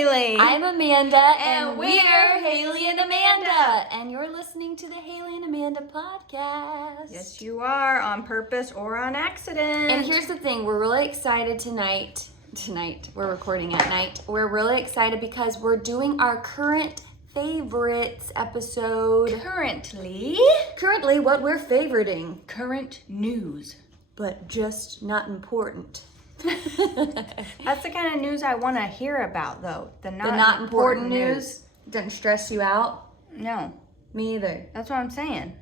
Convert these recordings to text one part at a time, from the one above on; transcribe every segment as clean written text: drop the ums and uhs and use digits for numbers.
Haley. I'm Amanda, And we're Haley and Amanda. And you're listening to the Haley and Amanda podcast. Yes, you are, on purpose or on accident. And here's the thing, we're really excited tonight. We're recording at night. We're really excited because we're doing our current favorites episode. Currently, what we're favoriting. current news. But just not important. That's the kind of news I want to hear about, though. The not important news doesn't stress you out? No. Me either. That's what I'm saying.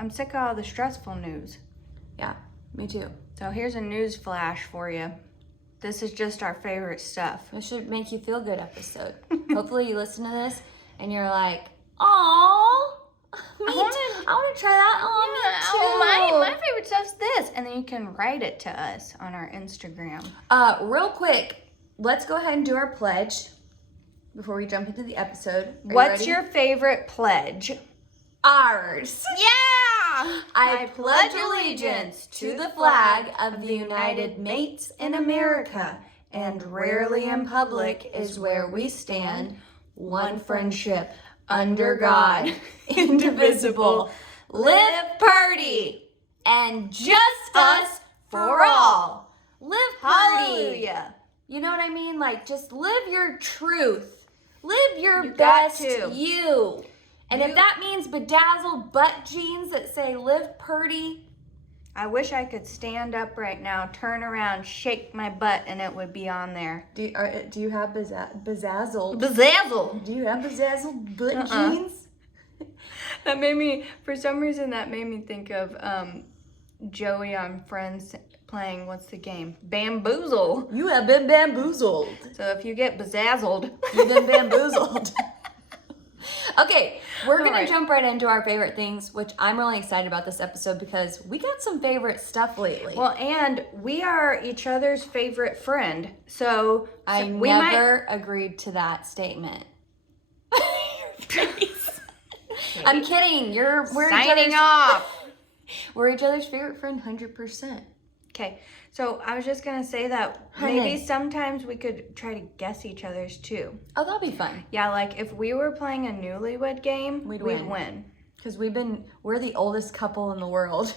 I'm sick of all the stressful news. Yeah, me too. So here's a news flash for you. This is just our favorite stuff. This should make you feel good episode. Hopefully you listen to this and you're like, "Aw, I want to try that." Oh, my favorite stuff's this. And then you can write it to us on our Instagram. Real quick, let's go ahead and do our pledge before we jump into the episode. What's your favorite pledge? Ours. Yeah! I pledge allegiance to the flag of the United Mates in America, and rarely in public is where we stand, one friendship, under God, indivisible, live party, and just us for all. Live party. Hallelujah. You know what I mean? Like, just live your truth. Live your got best to. you. And if that means bedazzled butt jeans that say live purdy. I wish I could stand up right now, turn around, shake my butt, and it would be on there. Do you have bezazzled? Bezazzle. Do you have bezazzled butt jeans? That made me, for some reason, that made me think of Joey on Friends playing, what's the game? Bamboozle. You have been bamboozled. So if you get bezazzled. You've been bamboozled. Okay, we're going Alright. to jump right into our favorite things, which I'm really excited about this episode because we got some favorite stuff lately. Well, and we are each other's favorite friend. So I we never agreed to that statement. I'm kidding. We're signing off. We're each other's favorite friend, 100%. Okay, so I was just gonna say that maybe sometimes we could try to guess each other's too. Oh, that'll be fun. Yeah, like if we were playing a newlywed game, we'd win. Because we're the oldest couple in the world.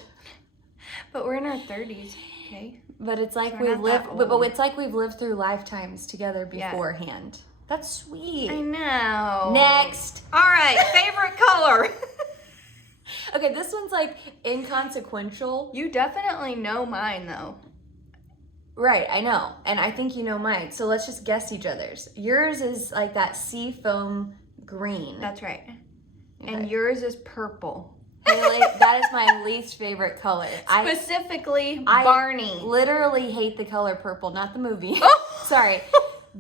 But we're in our 30s, okay? But it's like So we've we're not lived, that but old. it's like we've lived through lifetimes together beforehand. That's sweet. I know. Next. All right, favorite color. Okay, this one's like inconsequential. You definitely know mine though. Right, I know. And I think you know mine. So let's just guess each other's. Yours is like that sea foam green. That's right. Okay. And yours is purple. Haley, that is my least favorite color. Specifically, Barney. I literally hate the color purple, not the movie. Oh! Sorry.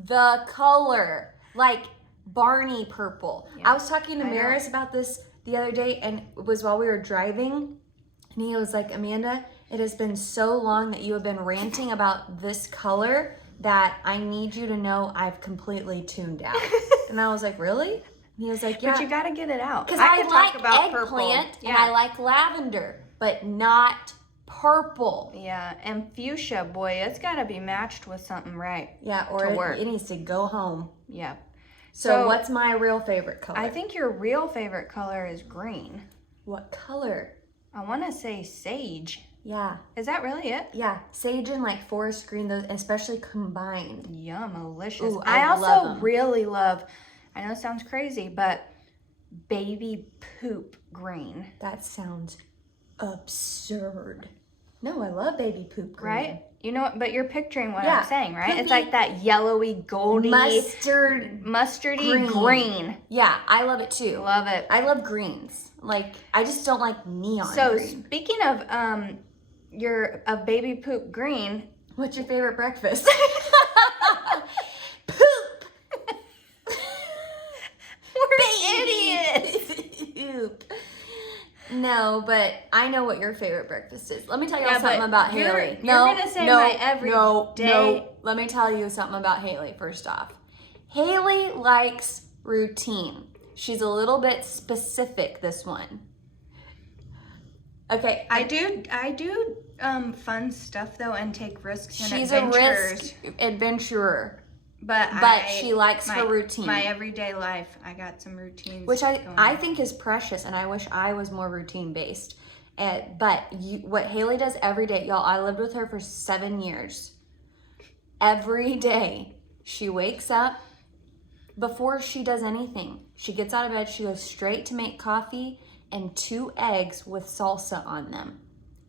The color. Like Barney purple. Yeah, I was talking to Maris about this the other day, and it was while we were driving, and he was like, "Amanda, it has been so long that you have been ranting about this color that I need you to know I've completely tuned out." And I was like, "Really?" And he was like, "Yeah." But you gotta get it out. Because I could like talk about eggplant purple. and I like lavender, but not purple. Yeah, and fuchsia, boy, it's gotta be matched with something right. Yeah, or work. it needs to go home. Yeah. So what's my real favorite color? I think your real favorite color is green. What color? I want to say sage. Yeah. Is that really it? Yeah, sage and like forest green, those especially combined. Yum, delicious. Ooh, I love also 'em. really love, I know it sounds crazy, but baby poop green. That sounds absurd. No, I love baby poop green. Right? You know, but you're picturing what Yeah, I'm saying, right? could It's be like that yellowy, goldy, mustardy green. Yeah, I love it too. Love it. I love greens. Like, I just don't like neon So green. speaking of a baby poop green, What's your favorite breakfast? Poop! we're idiots. Poop. No, but I know what your favorite breakfast is. Let me tell you Yeah, something but about you're- Haley. you're gonna say my every day- No. Let me tell you something about Haley first off. Haley likes routine. She's a little bit specific, this one. Okay. I do fun stuff though and take risks and She's adventures. a risk adventurer. But she likes her routine. My everyday life, I got some routines. Which I think is precious, and I wish I was more routine based. But what Haley does every day, y'all, I lived with her for 7 years. Every day, she wakes up. Before she does anything, she gets out of bed, she goes straight to make coffee and 2 eggs with salsa on them.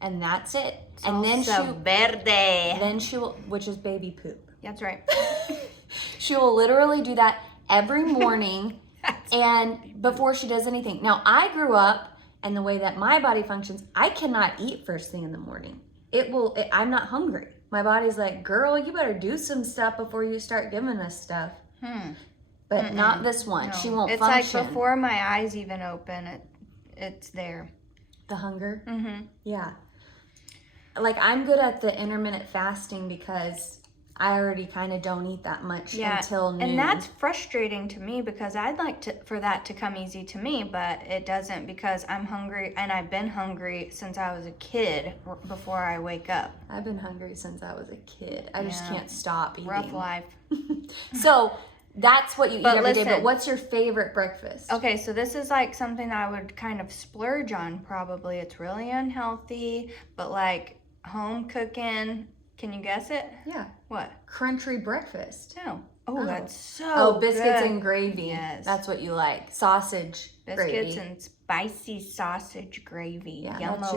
And that's it. Salsa and verde. She will, which is baby poop. That's right. She will literally do that every morning and before she does anything. Now, I grew up, and the way that my body functions, I cannot eat first thing in the morning. I'm not hungry. My body's like, girl, you better do some stuff before you start giving us stuff. But not this one. No. She won't function. It's like before my eyes even open, it's there. The hunger? Mm-hmm. Yeah. Like, I'm good at the intermittent fasting because I already kind of don't eat that much until noon. And that's frustrating to me because I'd like for that to come easy to me, but it doesn't because I'm hungry, and I've been hungry since I was a kid before I wake up. I've been hungry since I was a kid. I just can't stop eating. Rough life. So that's what you eat every day, but what's your favorite breakfast? Okay, so this is like something I would kind of splurge on probably. It's really unhealthy, but like home cooking. Can you guess it? Yeah. What? Country breakfast. No. Oh, that's so biscuits good. And gravy. Yes. That's what you like. Sausage biscuits gravy. And spicy sausage gravy. Yeah, That's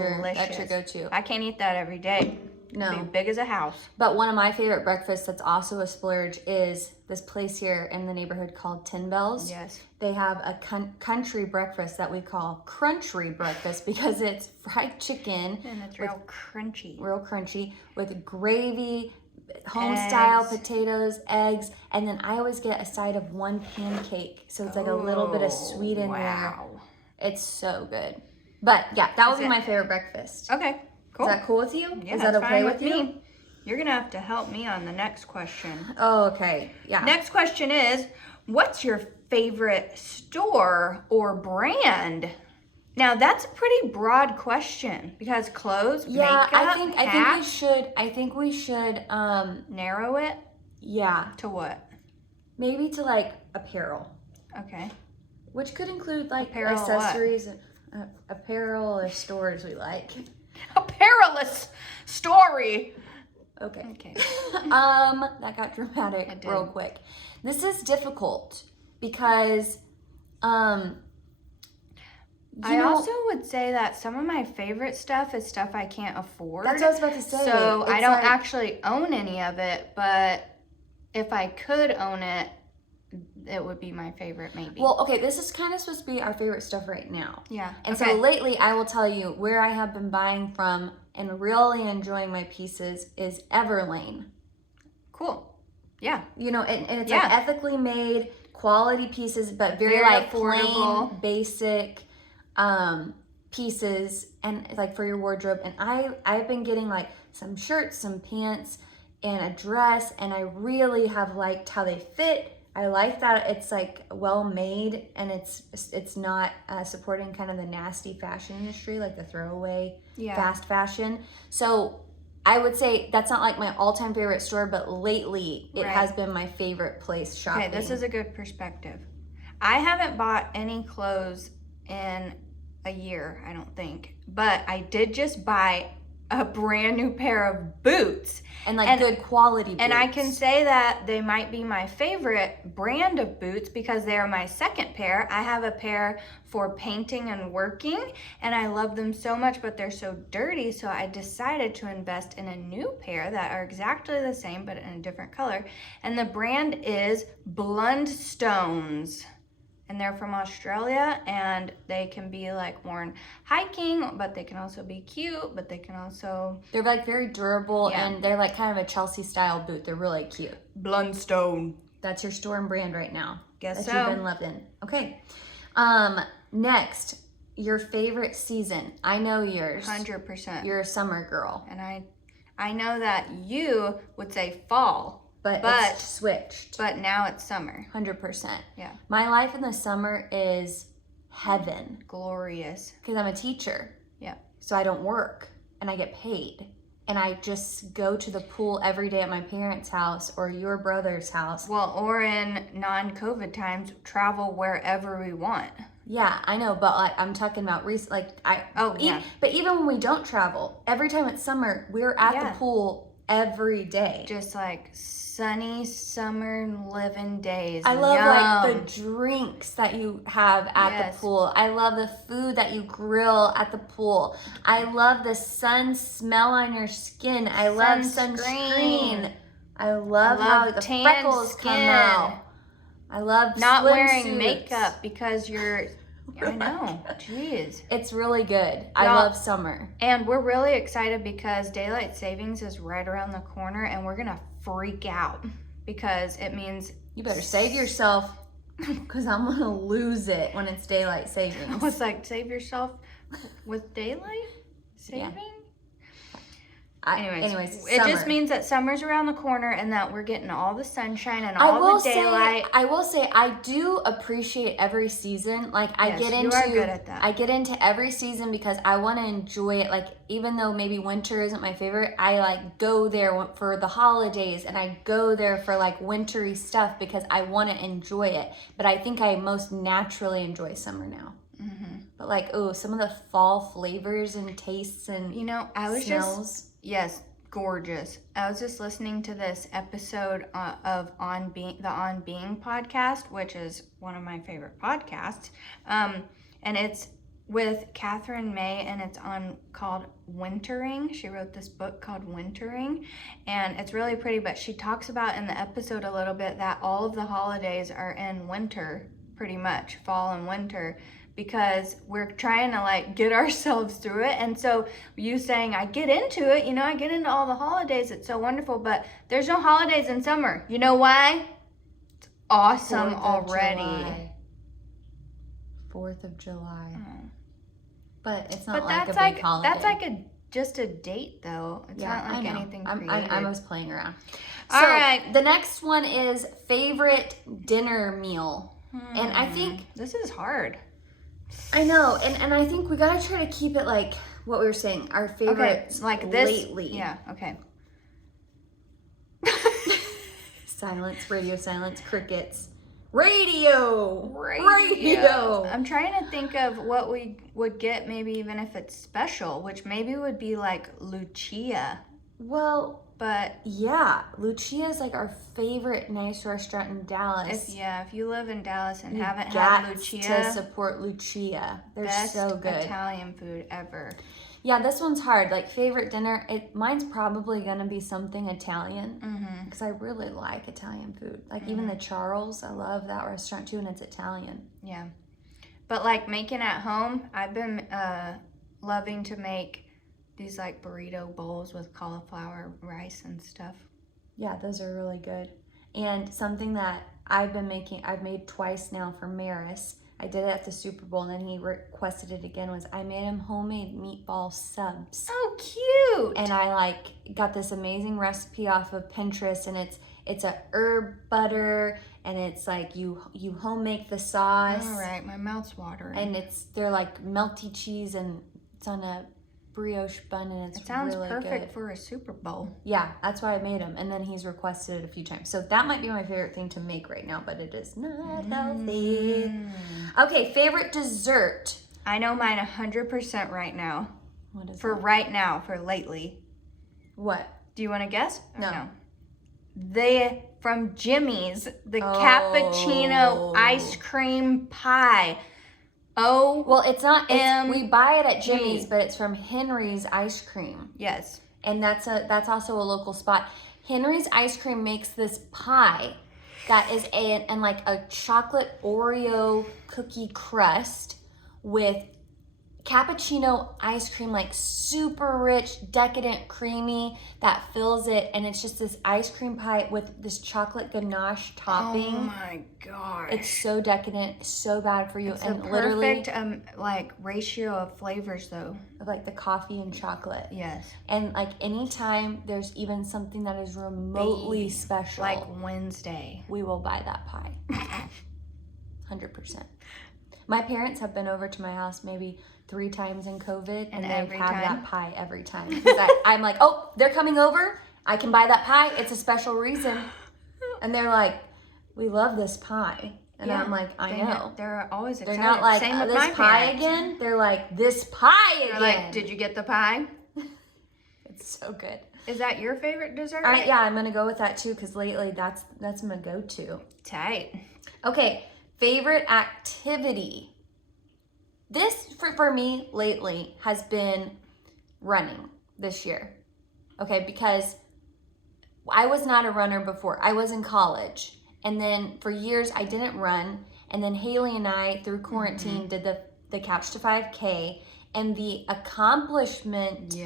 your go-to. I can't eat that every day. No. It'd be big as a house. But one of my favorite breakfasts that's also a splurge is this place here in the neighborhood called Tin Bells. Yes. They have a country breakfast that we call crunchy breakfast because it's fried chicken. And it's real crunchy. Real crunchy with gravy, home-style potatoes, eggs, and then I always get a side of 1 pancake. So it's like a little bit of sweet in there. It's so good. But yeah, that would be my favorite breakfast. Okay. Cool. Is that cool with you? Yeah, is that okay with you? Me. You're going to have to help me on the next question. Oh, okay. Yeah. Next question is, what's your favorite store or brand? Now, that's a pretty broad question because clothes, makeup, I think we should narrow it. Yeah. To what? Maybe to like apparel. Okay. Which could include like apparel accessories and apparel or stores we like. A perilous story. Okay. That got dramatic real quick. This is difficult because I also would say that some of my favorite stuff is stuff I can't afford. That's what I was about to say. So I don't actually own any of it, but if I could own it, it would be my favorite maybe. Well, okay, this is kind of supposed to be our favorite stuff right now. Yeah. And so lately, I will tell you where I have been buying from and really enjoying my pieces is Everlane. Cool. Yeah. You know, and it's like ethically made, quality pieces, but very like affordable, plain, basic pieces, and like for your wardrobe. And I've been getting like some shirts, some pants, and a dress, and I really have liked how they fit. I like that it's like well made, and it's not supporting kind of the nasty fashion industry, like the throwaway fast fashion. So I would say that's not like my all-time favorite store, but lately it has been my favorite place shopping. Okay, this is a good perspective. I haven't bought any clothes in a year, I don't think, but I did just buy a brand new pair of boots. And good quality boots. And I can say that they might be my favorite brand of boots because they are my second pair. I have a pair for painting and working, and I love them so much, but they're so dirty, so I decided to invest in a new pair that are exactly the same, but in a different color. And the brand is Blundstones. And they're from Australia, and they can be like worn hiking, but they can also be cute, but they can also... They're like very durable, and they're like kind of a Chelsea style boot. They're really cute. Blundstone. That's your store and brand right now. Guess that so. You've been loving. Okay. Next, your favorite season. I know yours. 100%. You're a summer girl. And I know that you would say fall. But it's switched. But now it's summer. 100%. Yeah. My life in the summer is heaven. Glorious. Because I'm a teacher. Yeah. So I don't work, and I get paid. and I just go to the pool every day at my parents' house or your brother's house. Well, or in non-COVID times, travel wherever we want. Yeah, I know, but like I'm talking about but even when we don't travel, every time it's summer, we're at the pool every day. Just like sunny summer living days. I love like the drinks that you have at the pool. I love the food that you grill at the pool. I love the sun smell on your skin. I love sunscreen. I love how the freckles come out. I love not wearing makeup because you're I know. Jeez. It's really good. I love summer. And we're really excited because daylight savings is right around the corner and we're going to freak out because it means you better save yourself because I'm going to lose it when it's daylight savings. It's like save yourself with daylight saving? Yeah. Anyways, it just means that summer's around the corner and that we're getting all the sunshine and all the daylight. I will say I do appreciate every season. Like I get into every season because I want to enjoy it. Like even though maybe winter isn't my favorite, I like go there for the holidays and I go there for like wintry stuff because I want to enjoy it. But I think I most naturally enjoy summer now. Mm-hmm. But like, some of the fall flavors and tastes and smells. Yes, gorgeous. I was just listening to this episode of the On Being podcast, which is one of my favorite podcasts. And it's with Catherine May, and it's called Wintering. She wrote this book called Wintering, and it's really pretty, but she talks about in the episode a little bit that all of the holidays are in winter, pretty much, fall and winter, because we're trying to like get ourselves through it. And so you saying I get into it, I get into all the holidays, it's so wonderful, but there's no holidays in summer. You know why? It's awesome already. 4th of July. Oh. But it's not like a big holiday. That's like just a date though. It's not like anything creative. I was playing around. All right. The next one is favorite dinner meal. And I think this is hard. I know, and I think we gotta try to keep it like what we were saying, our favorites like this lately. Yeah, okay. Silence, radio silence, crickets. Radio. I'm trying to think of what we would get maybe even if it's special, which maybe would be like Lucia. Well, but yeah, Lucia is like our favorite nice restaurant in Dallas. If you live in Dallas and haven't had Lucia, to support Lucia. They're so good. Best Italian food ever. Yeah, this one's hard. Like favorite dinner, mine's probably gonna be something Italian because I really like Italian food. Like even the Charles, I love that restaurant too, and it's Italian. Yeah, but like making at home, I've been loving to make these like burrito bowls with cauliflower rice and stuff. Yeah, those are really good. And something that I've made twice now for Maris. I did it at the Super Bowl and then he requested it again, was I made him homemade meatball subs. Oh, cute. And I got this amazing recipe off of Pinterest, and it's a herb butter, and it's like you home make the sauce. All right, my mouth's watering. And they're like melty cheese, and it's on a brioche bun, and it sounds really perfect good. for a Super Bowl. Yeah, that's why I made them, and then he's requested it a few times. So that might be my favorite thing to make right now, but it is not healthy. Okay, favorite dessert. I know mine 100% right now. What is for that? Right now, for lately. What? Do you want to guess? No. From Jimmy's, the cappuccino ice cream pie. Oh, well, it's not. We buy it at Jimmy's, but it's from Henry's Ice Cream. Yes, and that's also a local spot. Henry's Ice Cream makes this pie that is a chocolate Oreo cookie crust with cappuccino ice cream, like super rich, decadent, creamy, that fills it, and it's just this ice cream pie with this chocolate ganache topping. Oh my gosh. It's so decadent, so bad for you. It's and a perfect ratio of flavors though. Of like the coffee and chocolate. Yes. And like anytime there's even something that is remotely special. Like Wednesday. We will buy that pie. 100%. My parents have been over to my house maybe 3 times in COVID, and they've every had time? that pie every time. Because I'm like, oh, they're coming over. I can buy that pie. It's a special reason. And they're like, we love this pie. And Yeah, I'm like, I know. They're always excited. They're not like, Same with this my pie parents. again. They're like, this pie They're again. like, did you get the pie? It's so good. Is that your favorite dessert? Yeah, I'm going to go with that too, because lately that's my go-to. Tight. Okay, favorite activity. This, for me, lately, has been running this year. Okay, because I was not a runner before. I was in college. And then for years, I didn't run. And then Haley and I, through quarantine, did the Couch to 5K. And the accomplishment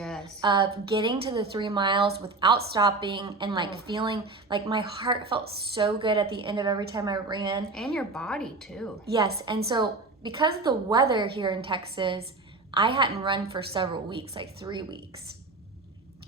of getting to the 3 miles without stopping and like feeling like my heart felt so good at the end of every time I ran. And your body too. Yes. And so because of the weather here in Texas, I hadn't run for several weeks, like 3 weeks.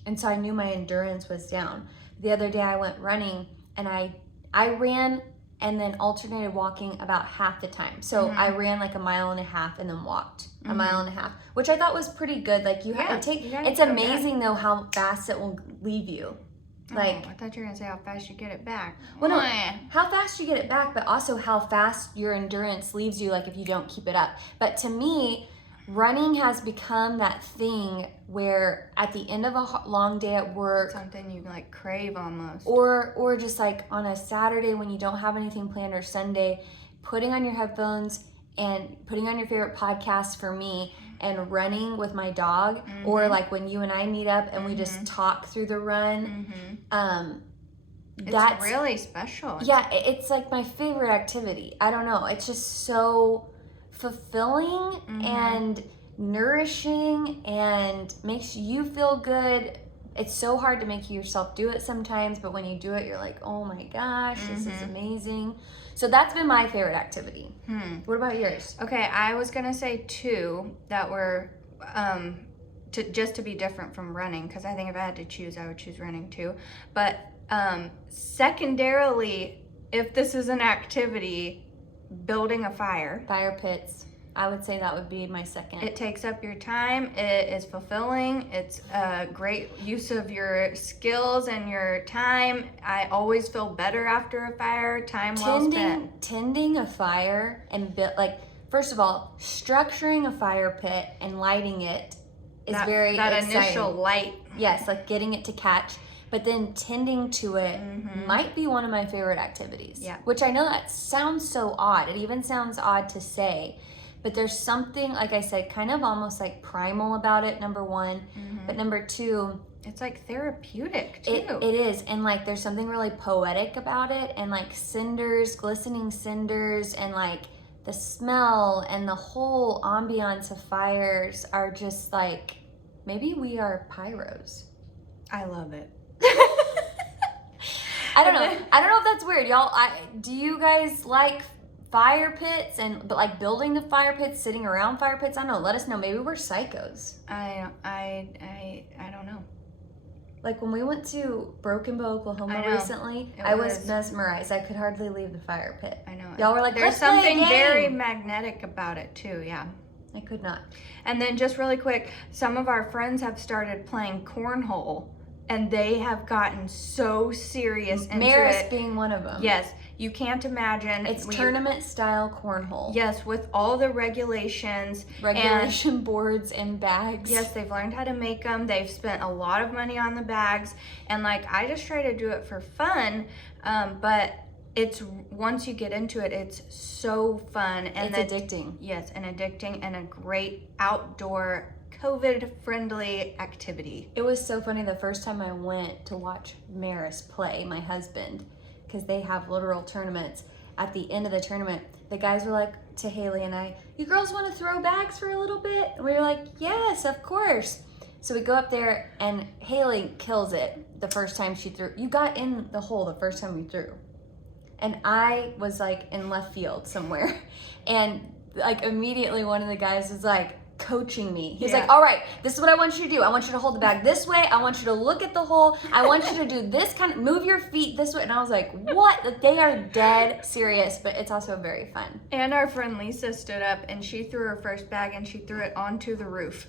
And so I knew my endurance was down. The other day I went running and I ran and then alternated walking about half the time. So I ran like 1.5 miles and then walked 1.5 miles, which I thought was pretty good. Like it's amazing though how fast it will leave you. Like I thought you were gonna say how fast you get it back. Well, no, how fast you get it back, but also how fast your endurance leaves you, like if you don't keep it up. But to me, running has become that thing where at the end of a long day at work, something you like crave almost, or just like on a Saturday when you don't have anything planned, or Sunday, putting on your headphones and putting on your favorite podcast for me and running with my dog, or like when you and I meet up and we just talk through the run. That's really special. Yeah, it's like my favorite activity. I don't know. It's just so fulfilling and nourishing and makes you feel good. It's so hard to make yourself do it sometimes, but when you do it, you're like, oh my gosh, this is amazing. So that's been my favorite activity. What about yours? Okay, I was gonna say 2 that were just to be different from running, because I think if I had to choose, I would choose running too. But secondarily, if this is an activity, building a fire. Fire pits. I would say that would be my second. It takes up your time. It is fulfilling. It's a great use of your skills and your time. I always feel better after a fire. Time well spent. Tending a fire and first of all, structuring a fire pit and lighting it is very exciting. That initial light. Yes, like getting it to catch. But then tending to it might be one of my favorite activities. Yeah. Which I know that sounds so odd. It even sounds odd to say. But there's something, like I said, kind of almost like primal about it, number one. But number two, it's like therapeutic too. It is. And like there's something really poetic about it. And like cinders, glistening cinders, and like the smell and the whole ambiance of fires are just like, maybe we are pyros. I love it. I don't know. I don't know if that's weird, y'all. Do you guys like fire pits but like building the fire pits, sitting around fire pits? I don't know. Let us know. Maybe we're psychos. I don't know. Like when we went to Broken Bow, Oklahoma recently, I was mesmerized. I could hardly leave the fire pit. I know. Y'all were like, there's let's play a something game. very magnetic about it too. Yeah. I could not. And then just really quick, some of our friends have started playing cornhole, and they have gotten so serious into Maris it. being one of them. Yes, you can't imagine. It's tournament style cornhole. Yes, with all the regulations. Regulation boards and bags. Yes, they've learned how to make them. They've spent a lot of money on the bags. And like, I just try to do it for fun. But it's, once you get into it, it's so fun. And it's addicting. Yes, and addicting, and a great outdoor COVID-friendly activity. It was so funny the first time I went to watch Maris play, my husband, because they have literal tournaments. At the end of the tournament, the guys were like to Haley and I, you girls want to throw bags for a little bit? And we were like, yes, of course. So we go up there and Haley kills it the first time she threw. You got in the hole the first time we threw. And I was like in left field somewhere. And like immediately one of the guys was like, coaching me. He's Yeah. like, all right, this is what I want you to do. I want you to hold the bag this way. I want you to look at the hole. I want you to do this move your feet this way. And I was like, what? Like, they are dead serious, but it's also very fun. And our friend Lisa stood up and she threw her first bag and she threw it onto the roof.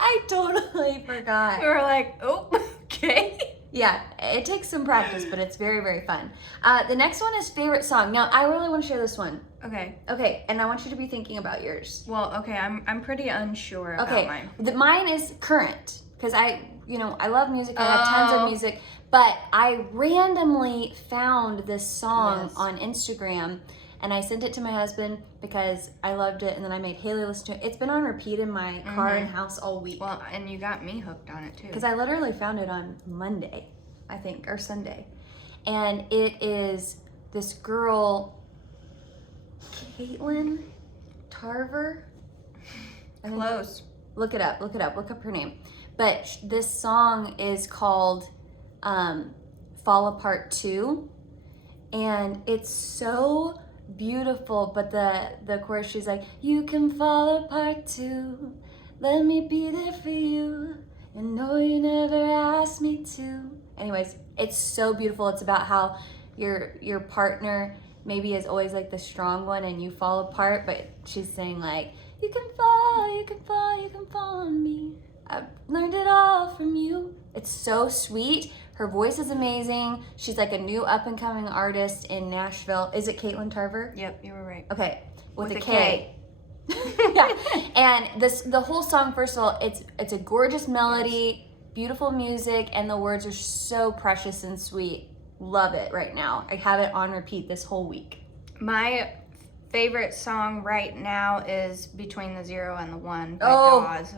I totally forgot. We were like, oh, okay. Yeah, it takes some practice, but it's very, very fun. The next one is favorite song. Now, I really want to share this one. Okay. Okay, and I want you to be thinking about yours. Well, okay, I'm pretty unsure about mine. Mine is current, because I love music. I have tons of music, but I randomly found this song on Instagram, and I sent it to my husband because I loved it, and then I made Haley listen to it. It's been on repeat in my car and house all week. Well, and you got me hooked on it too. Because I literally found it on Monday, I think, or Sunday. And it is this girl, Caitlin Tarver. Close. Look it up, look up her name. But this song is called Fall Apart 2. And it's so beautiful, but the chorus, she's like, you can fall apart too, let me be there for you, and know you never asked me to. Anyways, it's so beautiful. It's about how your partner maybe is always like the strong one and you fall apart, but she's saying like, you can fall, you can fall, you can fall on me, I've learned it all from you. It's so sweet. Her voice is amazing. She's like a new up-and-coming artist in Nashville. Is it Caitlin Tarver? Yep, you were right. Okay, with a K. Yeah, and the whole song, first of all, it's a gorgeous melody, beautiful music, and the words are so precious and sweet. Love it right now. I have it on repeat this whole week. My favorite song right now is Between the 0 and the 1 by Dawes.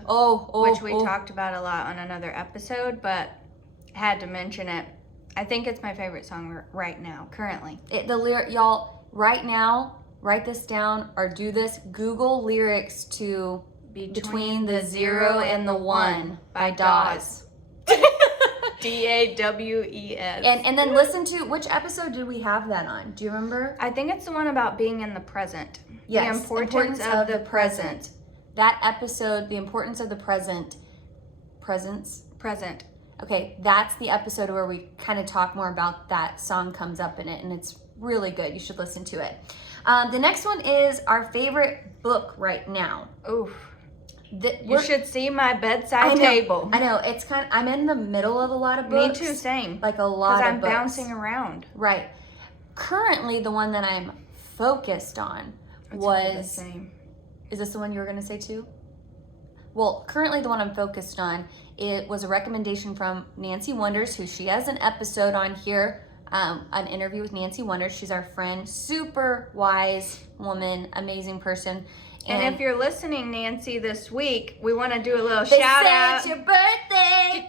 Which we talked about a lot on another episode, but had to mention it. I think it's my favorite song right now, currently. Y'all, right now, write this down or do this. Google lyrics to Between the 0 and the 1 by Dawes. Dawes. And then listen to, which episode did we have that on? Do you remember? I think it's the one about being in the present. Yes, the importance of the present. That episode, the importance of the present. Present. Okay, that's the episode where we kind of talk more about that song comes up in it, and it's really good. You should listen to it. The next one is our favorite book right now. Oof. You should see my bedside table. I know. It's I'm in the middle of a lot of books. Me too, same. Like a lot of books. Because I'm bouncing around. Right. Currently, the one that I'm focused on was... The same. Is this the one you were going to say too? Well, currently the one I'm focused on, it was a recommendation from Nancy Wonders, who she has an episode on here, an interview with Nancy Wonders. She's our friend, super wise woman, amazing person. And if you're listening, Nancy, this week, we want to do a little shout out. It's your birthday.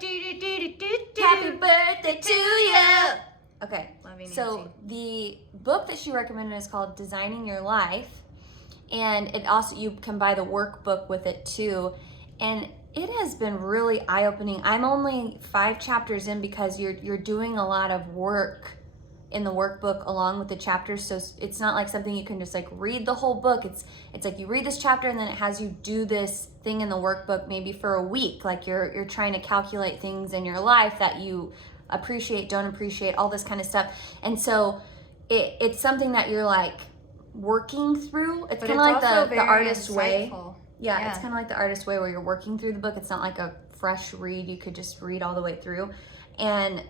Happy birthday to you. Okay. Love you, Nancy. So the book that she recommended is called Designing Your Life. And it also, you can buy the workbook with it too. And it has been really eye-opening. I'm only 5 chapters in because you're doing a lot of work in the workbook along with the chapters, so it's not like something you can just like read the whole book. It's like you read this chapter and then it has you do this thing in the workbook maybe for a week, like you're trying to calculate things in your life that you appreciate, don't appreciate, all this kind of stuff. And so it's something that you're like working through. It's kind of like the artist way. Yeah, it's kind of like the artist way where you're working through the book. It's not like a fresh read you could just read all the way through. And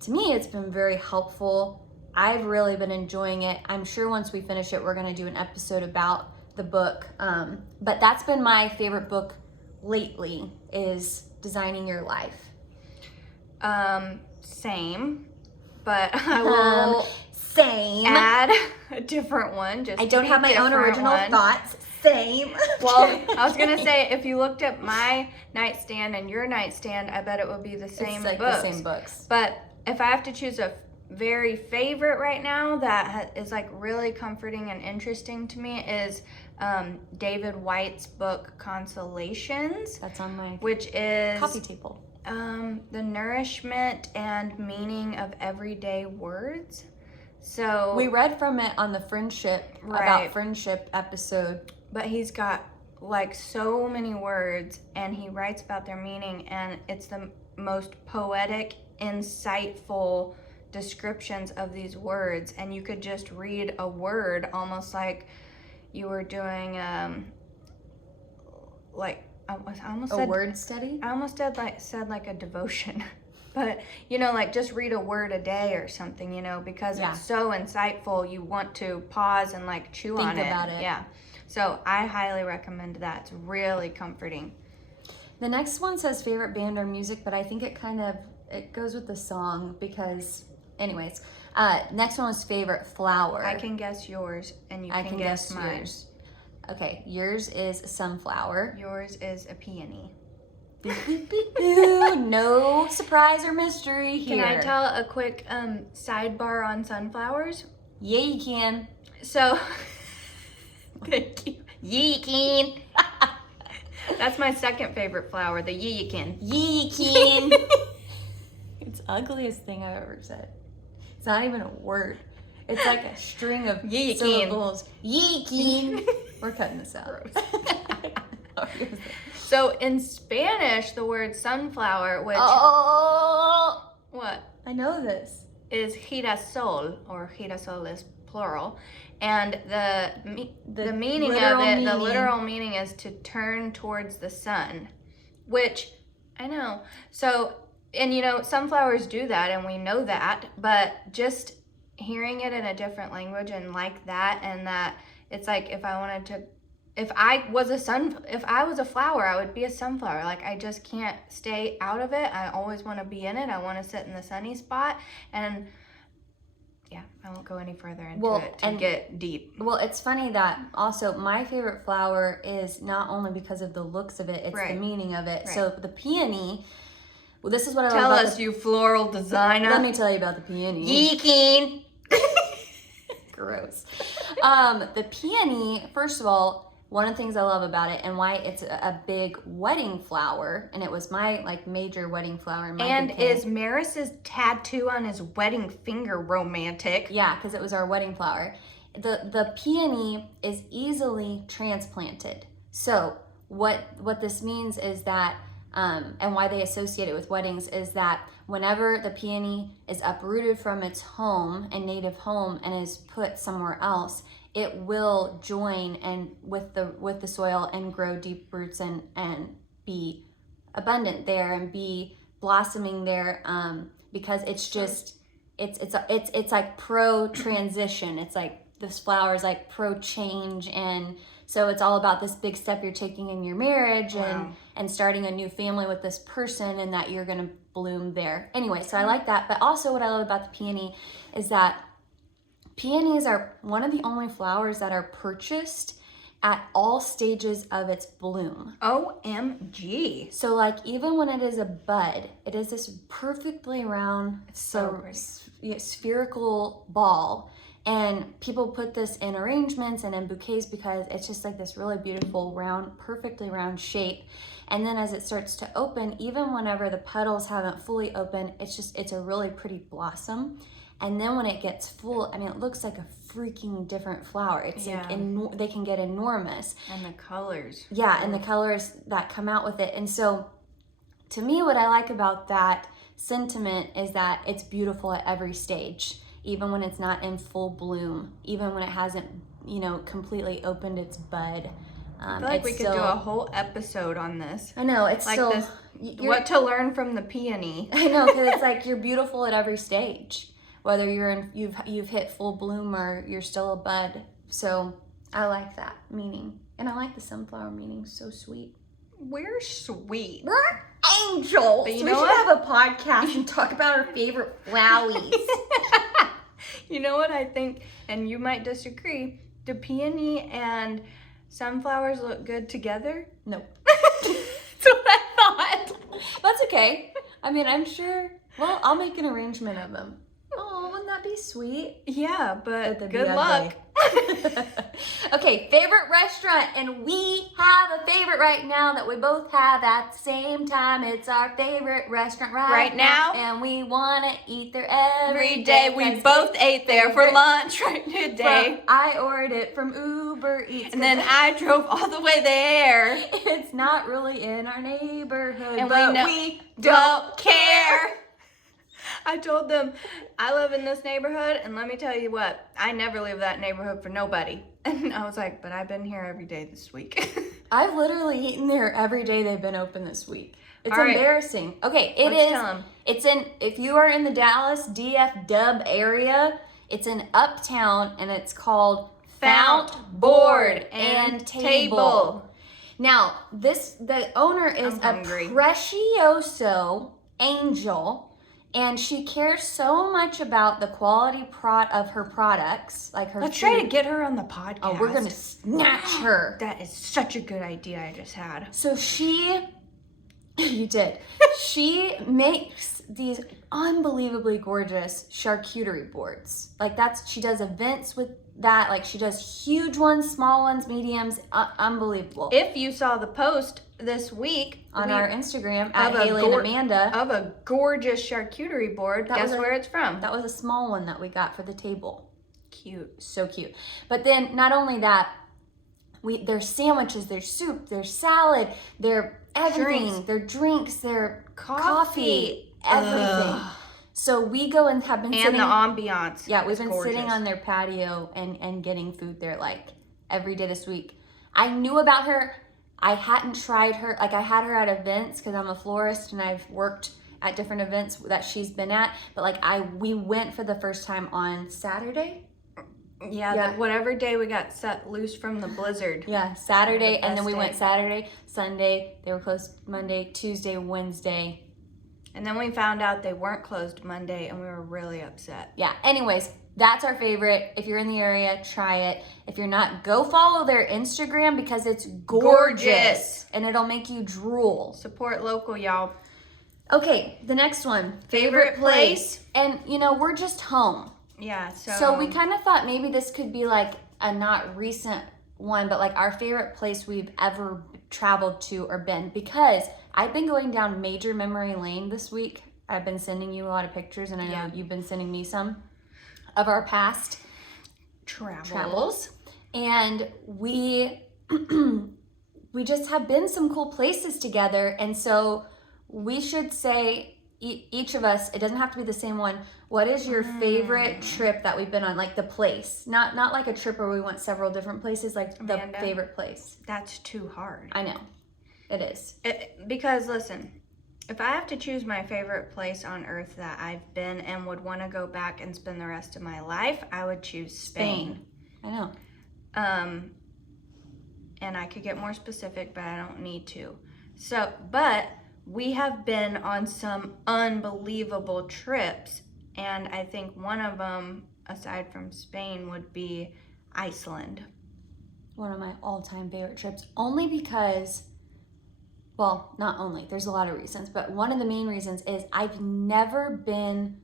to me, it's been very helpful. I've really been enjoying it. I'm sure once we finish it, we're going to do an episode about the book. But that's been my favorite book lately, is Designing Your Life. Same, but I will add a different one. I don't have my own original thoughts. Same. Well, I was gonna say, if you looked at my nightstand and your nightstand, I bet it would be the same books. The same books. But if I have to choose a very favorite right now that is like really comforting and interesting to me is David White's book Consolations. That's on my which is coffee table. The nourishment and meaning of everyday words. So we read from it on the friendship about friendship episode. but he's got like so many words, and he writes about their meaning, and it's the most poetic, insightful descriptions of these words, and you could just read a word almost like you were doing like I almost said word study. I almost said like a devotion. But, you know, like just read a word a day or something, you know, because it's so insightful. You want to pause and like chew on it. Think about it. Yeah. So I highly recommend that. It's really comforting. The next one says favorite band or music, but I think it goes with the song because, anyways, next one is favorite flower. I can guess yours, and you can guess mine. yours. Okay, yours is sunflower. Yours is a peony. No surprise or mystery here. Can I tell a quick sidebar on sunflowers? Yeah, you can. So, thank you. Yeekin. That's my second favorite flower, the yeekin. Yeekin. It's the ugliest thing I've ever said. It's not even a word. It's like a string of Yeekin. syllables. Yeekin. We're cutting this out. So in Spanish, the word sunflower, which what I know this, is girasol, or girasol is plural, and the meaning of it, the literal meaning is to turn towards the sun, which I know. So, and you know, sunflowers do that, and we know that, but just hearing it in a different language and like that, and that it's like if I was a flower, I would be a sunflower. Like, I just can't stay out of it. I always want to be in it. I want to sit in the sunny spot. And yeah, I won't go any further into it to get deep. Well, it's funny that also my favorite flower is not only because of the looks of it, it's the meaning of it. Right. So the peony, well, this is what I love about Tell us, you floral designer. Let me tell you about the peony. Yeeking. Gross. The peony, first of all, one of the things I love about it and why it's a big wedding flower, and it was my like major wedding flower in my And is Maris's tattoo on his wedding finger romantic? Yeah, because it was our wedding flower. The peony is easily transplanted. So what this means is that, and why they associate it with weddings, is that whenever the peony is uprooted from its home and native home and is put somewhere else, it will join and with the soil and grow deep roots and be abundant there and be blossoming there, because it's just it's like pro transition. It's like this flower is like pro change, and so it's all about this big step you're taking in your marriage. Wow. and starting a new family with this person, and that you're gonna bloom there. Anyway, so I like that. But also what I love about the peony is that peonies are one of the only flowers that are purchased at all stages of its bloom. OMG. So like even when it is a bud, it is this perfectly round, spherical ball. And people put this in arrangements and in bouquets because it's just like this really beautiful round, perfectly round shape. And then as it starts to open, even whenever the petals haven't fully opened, it's a really pretty blossom. And then when it gets full, I mean, it looks like a freaking different flower. It's like they can get enormous. And the colors. Yeah, and the colors that come out with it. And so to me, what I like about that sentiment is that it's beautiful at every stage, even when it's not in full bloom, even when it hasn't, completely opened its bud. I feel like we could do a whole episode on this. I know, it's like still... what to learn from the peony. I know, because it's like you're beautiful at every stage. Whether you've hit full bloom or you're still a bud. So I like that meaning. And I like the sunflower meaning. So sweet. We're sweet. We're angels. But we should have a podcast and talk about our favorite flowers. You know what I think, and you might disagree, do peony and sunflowers look good together? Nope. That's what I thought. That's okay. I mean, I'm sure, well, I'll make an arrangement of them. Oh, wouldn't that be sweet? Yeah, but good luck. Okay, favorite restaurant, and we have a favorite right now that we both have at the same time. It's our favorite restaurant right now, and we want to eat there every day. day. We both ate there for lunch right today. I ordered it from Uber Eats. And then I drove all the way there. It's not really in our neighborhood, And but we don't care. I told them, I live in this neighborhood, and let me tell you what, I never leave that neighborhood for nobody. And I was like, but I've been here every day this week. I've literally eaten there every day they've been open this week. It's All right. embarrassing. Okay, Tell 'em. It's in, if you are in the Dallas DF Dub area, it's in Uptown, and it's called Fount Board and Table. Now, the owner is I'm a hungry. Precioso Angel, and she cares so much about the quality of her products, like her Let's food. try to get her on the podcast. Oh, we're gonna snatch her. That is such a good idea I just had. So you did. She makes these unbelievably gorgeous charcuterie boards. Like she does events with that. Like she does huge ones, small ones, mediums. Unbelievable. If you saw the post this week On our Instagram at Haley and Amanda of a gorgeous charcuterie board, guess where it's from? That was a small one that we got for the table. Cute. So cute. But then not only that, there's sandwiches, there's soup, there's salad, there's everything, their drinks, their coffee, everything. Ugh. So we go and have been And sitting. the ambiance. Yeah, we've is been gorgeous. sitting on their patio and getting food there like every day this week. I knew about her. I hadn't tried her. Like I had her at events because I'm a florist and I've worked at different events that she's been at. But like we went for the first time on Saturday. Yeah. Whatever day we got set loose from the blizzard. Yeah, Saturday, The and then best we went day. Saturday, Sunday. They were closed Monday, Tuesday, Wednesday. And then we found out they weren't closed Monday, and we were really upset. Yeah, anyways, that's our favorite. If you're in the area, try it. If you're not, go follow their Instagram because it's gorgeous. And it'll make you drool. Support local, y'all. Okay, the next one. Favorite place? And, we're just home. Yeah, So we kind of thought maybe this could be like a not recent one, but like our favorite place we've ever traveled to or been, because I've been going down major memory lane this week. I've been sending you a lot of pictures, and I know you've been sending me some of our past travels. And we just have been some cool places together, and so we should say each of us, it doesn't have to be the same one, what is your favorite trip that we've been on? Like the place, not like a trip where we went several different places, like Amanda, the favorite place. That's too hard. I know, it is. Because listen, if I have to choose my favorite place on earth that I've been and would want to go back and spend the rest of my life, I would choose Spain. I know. And I could get more specific, but I don't need to. But we have been on some unbelievable trips, and I think one of them, aside from Spain, would be Iceland. One of my all-time favorite trips, only because, well, not only, there's a lot of reasons, but one of the main reasons is I've never been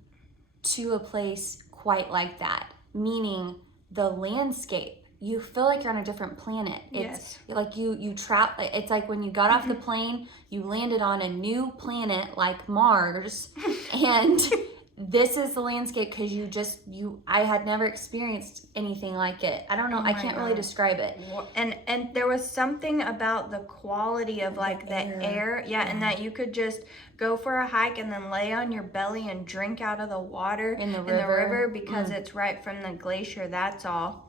to a place quite like that, meaning the landscape. You feel like you're on a different planet. It's like you travel. It's like when you got off the plane, you landed on a new planet like Mars, and this is the landscape because I had never experienced anything like it. I don't know. I can't really describe it. And there was something about the quality of like the air. Yeah, and that you could just go for a hike and then lay on your belly and drink out of the water in the river because it's right from the glacier. That's all.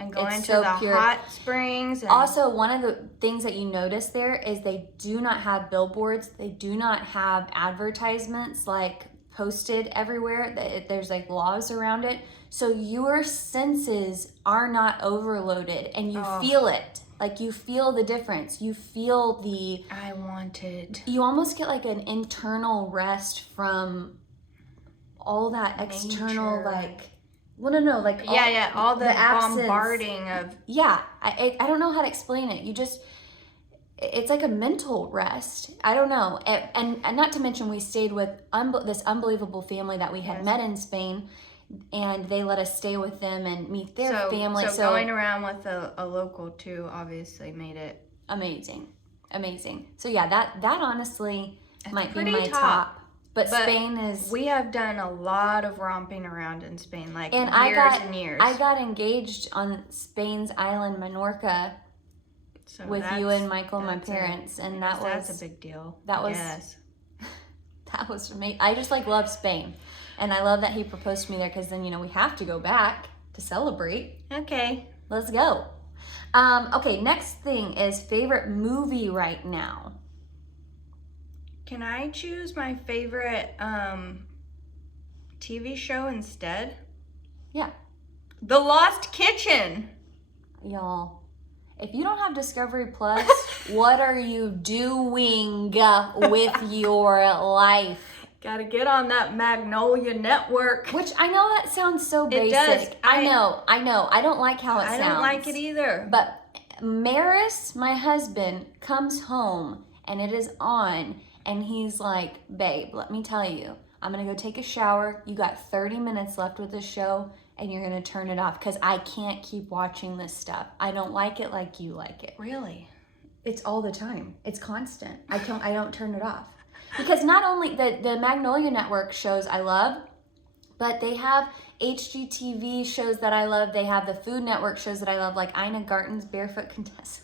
And going It's to so the pure. hot springs. And Also, one of the things that you notice there is they do not have billboards. They do not have advertisements like posted everywhere. There's like laws around it. So your senses are not overloaded, and you feel it. Like you feel the difference. You feel you almost get like an internal rest from all that external like, well, no, like all the absence. bombarding of I don't know how to explain it. It's like a mental rest. I don't know. And not to mention we stayed with this unbelievable family that we had met in Spain, and they let us stay with them and meet their family. So going around with a local too obviously made it amazing. So yeah, that honestly might be my top. But Spain is... We have done a lot of romping around in Spain, like and years. I got engaged on Spain's island, Menorca, with you and Michael, my parents, and that's a big deal. That was amazing. I just love Spain, and I love that he proposed to me there because then we have to go back to celebrate. Okay, let's go. Okay, next thing is favorite movie right now. Can I choose my favorite TV show instead? Yeah. The Lost Kitchen. Y'all, if you don't have Discovery Plus, what are you doing with your life? Gotta get on that Magnolia Network. Which I know that sounds so basic. It does. I know. I don't like how it sounds. I don't like it either. But Maris, my husband, comes home and it is on. And he's like, babe, let me tell you, I'm going to go take a shower. You got 30 minutes left with this show, and you're going to turn it off because I can't keep watching this stuff. I don't like it like you like it. Really? It's all the time. It's constant. I don't turn it off. Because not only the Magnolia Network shows I love, but they have HGTV shows that I love. They have the Food Network shows that I love, like Ina Garten's Barefoot Contessa.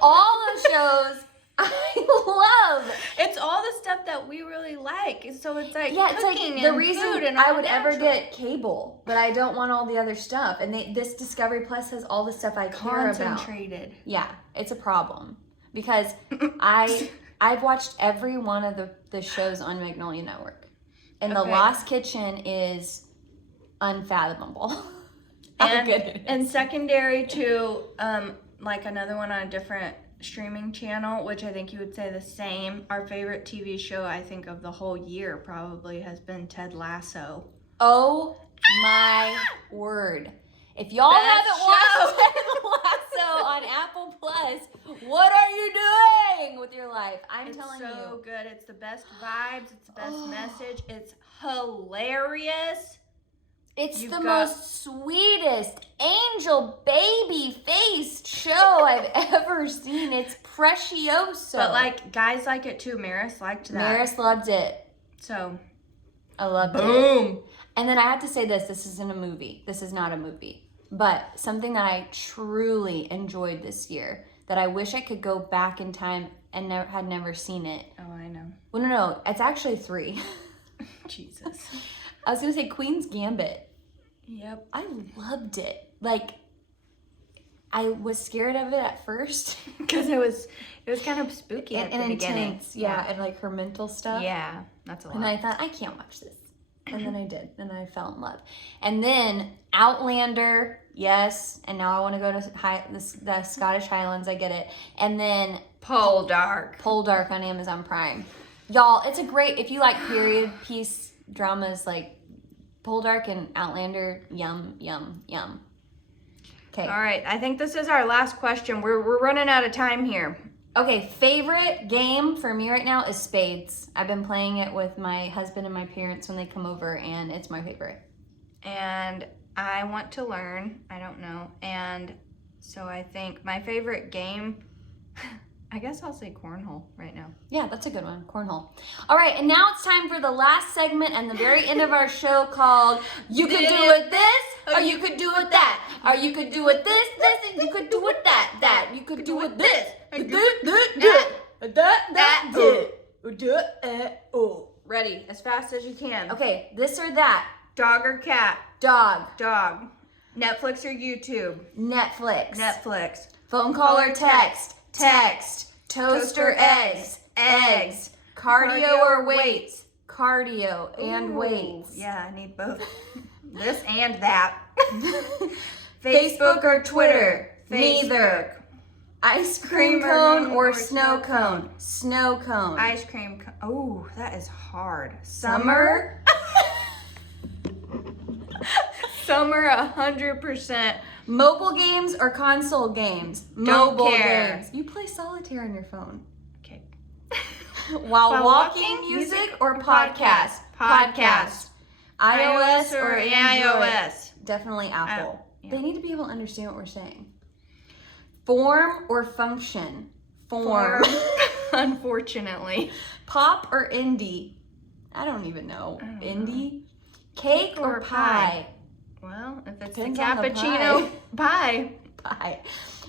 All the shows I love. It's all the stuff that we really like. So it's like cooking the and reason food and I would ever get cable, but I don't want all the other stuff. And this Discovery Plus has all the stuff I care about. Concentrated. Yeah, it's a problem because I've watched every one of the shows on Magnolia Network, and The Lost Kitchen is unfathomable. How good it is. And secondary to like another one on a different streaming channel, which I think you would say the same. Our favorite TV show, I think, of the whole year probably has been Ted Lasso. Oh my word. If y'all haven't watched Ted Lasso on Apple Plus, what are you doing with your life? I'm telling you. It's so good. It's the best vibes. It's the best message. It's hilarious. It's the most sweetest angel baby-faced show I've ever seen. It's precioso. But guys like it too. Maris liked that. Maris loved it. So I loved it. Boom. And then I have to say this isn't a movie. This is not a movie. But something that I truly enjoyed this year that I wish I could go back in time and had never seen it. Oh, I know. Well, no. It's actually 3. Jesus. I was going to say Queen's Gambit. Yep. I loved it. I was scared of it at first. Because it was kind of spooky at the beginning. Intense, yeah. And her mental stuff. Yeah, that's a lot. And I thought, I can't watch this. And then I did. And I fell in love. And then Outlander, yes. And now I want to go to the Scottish Highlands. I get it. And then Poldark on Amazon Prime. Y'all, it's a great, if you like period piece dramas like Poldark and Outlander, yum, yum, yum. Okay. All right, I think this is our last question. We're running out of time here. Okay, favorite game for me right now is Spades. I've been playing it with my husband and my parents when they come over, and it's my favorite. And I want to learn. I don't know. And so I think my favorite game, I guess I'll say cornhole right now. Yeah, that's a good one, cornhole. All right, and now it's time for the last segment and the very end of our show called You Could Do It This, or You Could Do It That, or You Could Do It This, and You Could Do It That, You Could Do It This, Ready, as fast as you can. Okay, this or that. Dog or cat? Dog. Netflix or YouTube? Netflix. Phone call or text? Text. Toast or eggs? Eggs. Cardio or weights? Cardio and weights. Yeah, I need both. This and that. Facebook or Twitter? Neither. Ice cream cone or snow cone? Snow cone. Ice cream cone. Oh, that is hard. Summer? Summer 100%. Mobile games or console games? Don't Mobile care. games. You play solitaire on your phone. Okay. While walking, music or podcast? Podcast. iOS or Android? iOS. Definitely Apple. Yeah. They need to be able to understand what we're saying. Form or function? Form. Unfortunately. Pop or indie? I don't even know. Indie? Cake or pie? Well, if it's Depends the on the cappuccino, pie. Pie.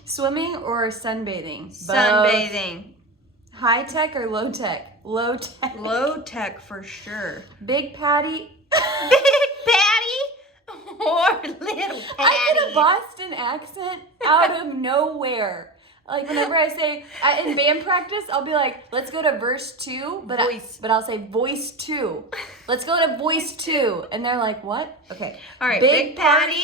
Swimming or sunbathing? Sunbathing. High tech or low tech? Low tech. Low tech for sure. Big patty. Big patty or little patty? I get a Boston accent out of nowhere. Like whenever I say in band practice, I'll be like, "Let's go to verse 2," but I'll say voice 2. Let's go to voice 2, and they're like, "What?" Okay. All right. Big patty.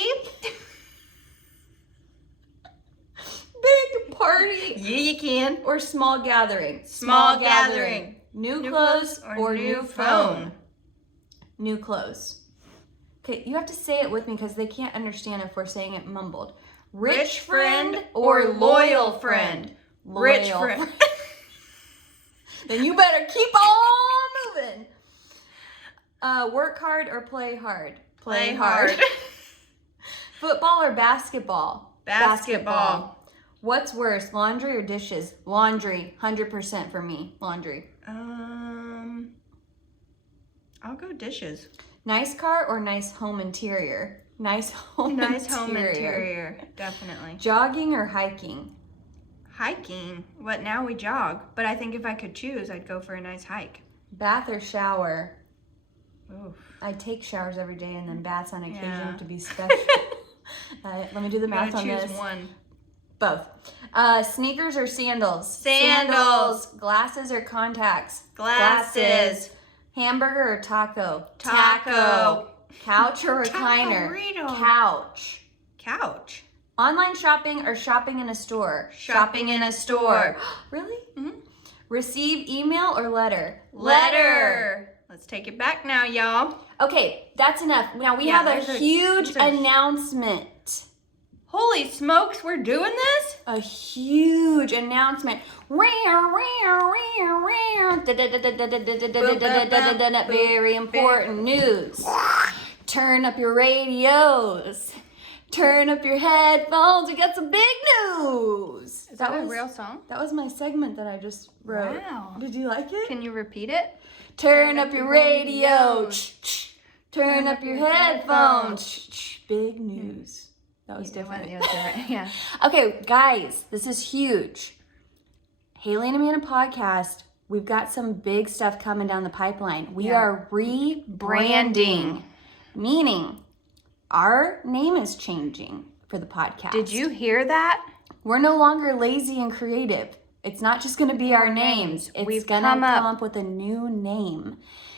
Big party. Yeah, you can. Or small gathering. Small gathering. New clothes or new phone. New clothes. Okay, you have to say it with me because they can't understand if we're saying it mumbled. Rich friend or loyal friend? Rich friend. Then you better keep on moving. Work hard or play hard? Play hard. Football or basketball? Basketball. What's worse, laundry or dishes? Laundry, 100% for me. Laundry. I'll go dishes. Nice car or nice home interior? Nice home interior, definitely. Jogging or hiking? Hiking. What, now we jog. But I think if I could choose, I'd go for a nice hike. Bath or shower? Oof. I take showers every day and then baths on occasion Yeah. to be special. Let me do the math on choose this. one. Both. Sneakers or sandals? Sandals. Glasses or contacts? Glasses. Hamburger or taco? Taco. Couch or recliner? Taco-rito. Couch. Couch. Online shopping or shopping in a store? Shopping in a store. Really? Mm-hmm. Receive email or letter? Letter. Let's take it back now, y'all. Okay, that's enough. Now we have a huge there's a- announcement. Holy smokes, we're doing this? A huge announcement. Very important news. Turn up your radios. Turn up your headphones. We got some big news. Is that a real song? That was my segment that I just wrote. Wow. Did you like it? Can you repeat it? Turn up your radio. Turn up your headphones. Big news. That was different. It was different. Yeah. Okay, guys, this is huge. Haley and Amanda podcast. We've got some big stuff coming down the pipeline. We are rebranding, meaning our name is changing for the podcast. Did you hear that? We're no longer lazy and creative. It's not just going to be our names. It's going to come up with a new name.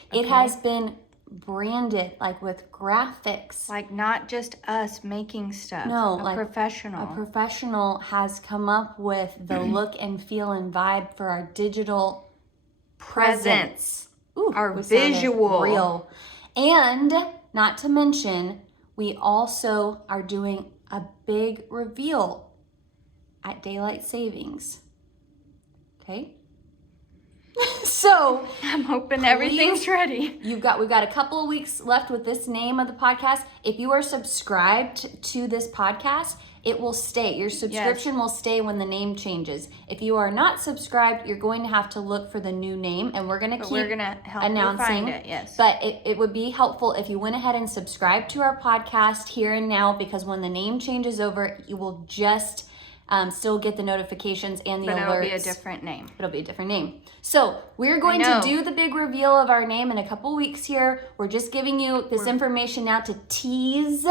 Okay. It has been branded, like with graphics. Like not just us making stuff. No, a like professional. A professional has come up with the look and feel and vibe for our digital presence. Ooh, our visual. Real. And not to mention, we also are doing a big reveal at daylight savings. Okay? So I'm hoping everything's ready. We've got a couple of weeks left with this name of the podcast. If you are subscribed to this podcast, it will stay. Your subscription will stay when the name changes. If you are not subscribed, you're going to have to look for the new name, and we're going to help announcing you find it. Yes. But it would be helpful if you went ahead and subscribed to our podcast here and now, because when the name changes over, you will just still get the notifications and the alerts. But it'll be a different name. It'll be a different name. So we're going to do the big reveal of our name in a couple weeks here. We're just giving you this information now to tease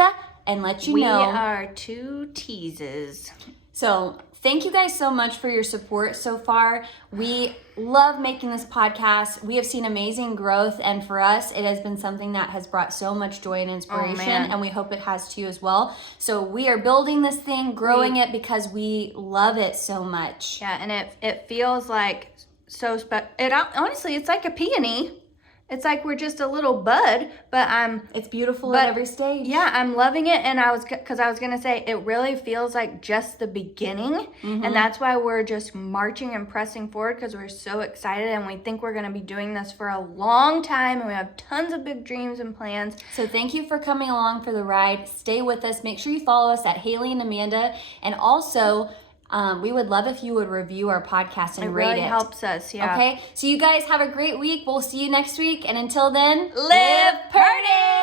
and let you know. We are two teases. So thank you guys so much for your support so far. We love making this podcast. We have seen amazing growth, and for us, it has been something that has brought so much joy and inspiration, and we hope it has to you as well. So we are building this thing, growing it because we love it so much. Yeah, and it feels like so special. Honestly, it's like a peony. It's like we're just a little bud, but it's beautiful at every stage. Yeah, I'm loving it, and I was gonna say it really feels like just the beginning, and that's why we're just marching and pressing forward because we're so excited, and we think we're gonna be doing this for a long time, and we have tons of big dreams and plans. So thank you for coming along for the ride. Stay with us. Make sure you follow us at Haley and Amanda, and also. We would love if you would review our podcast and rate it. It really helps us, yeah. Okay, so you guys have a great week. We'll see you next week, and until then, live pretty!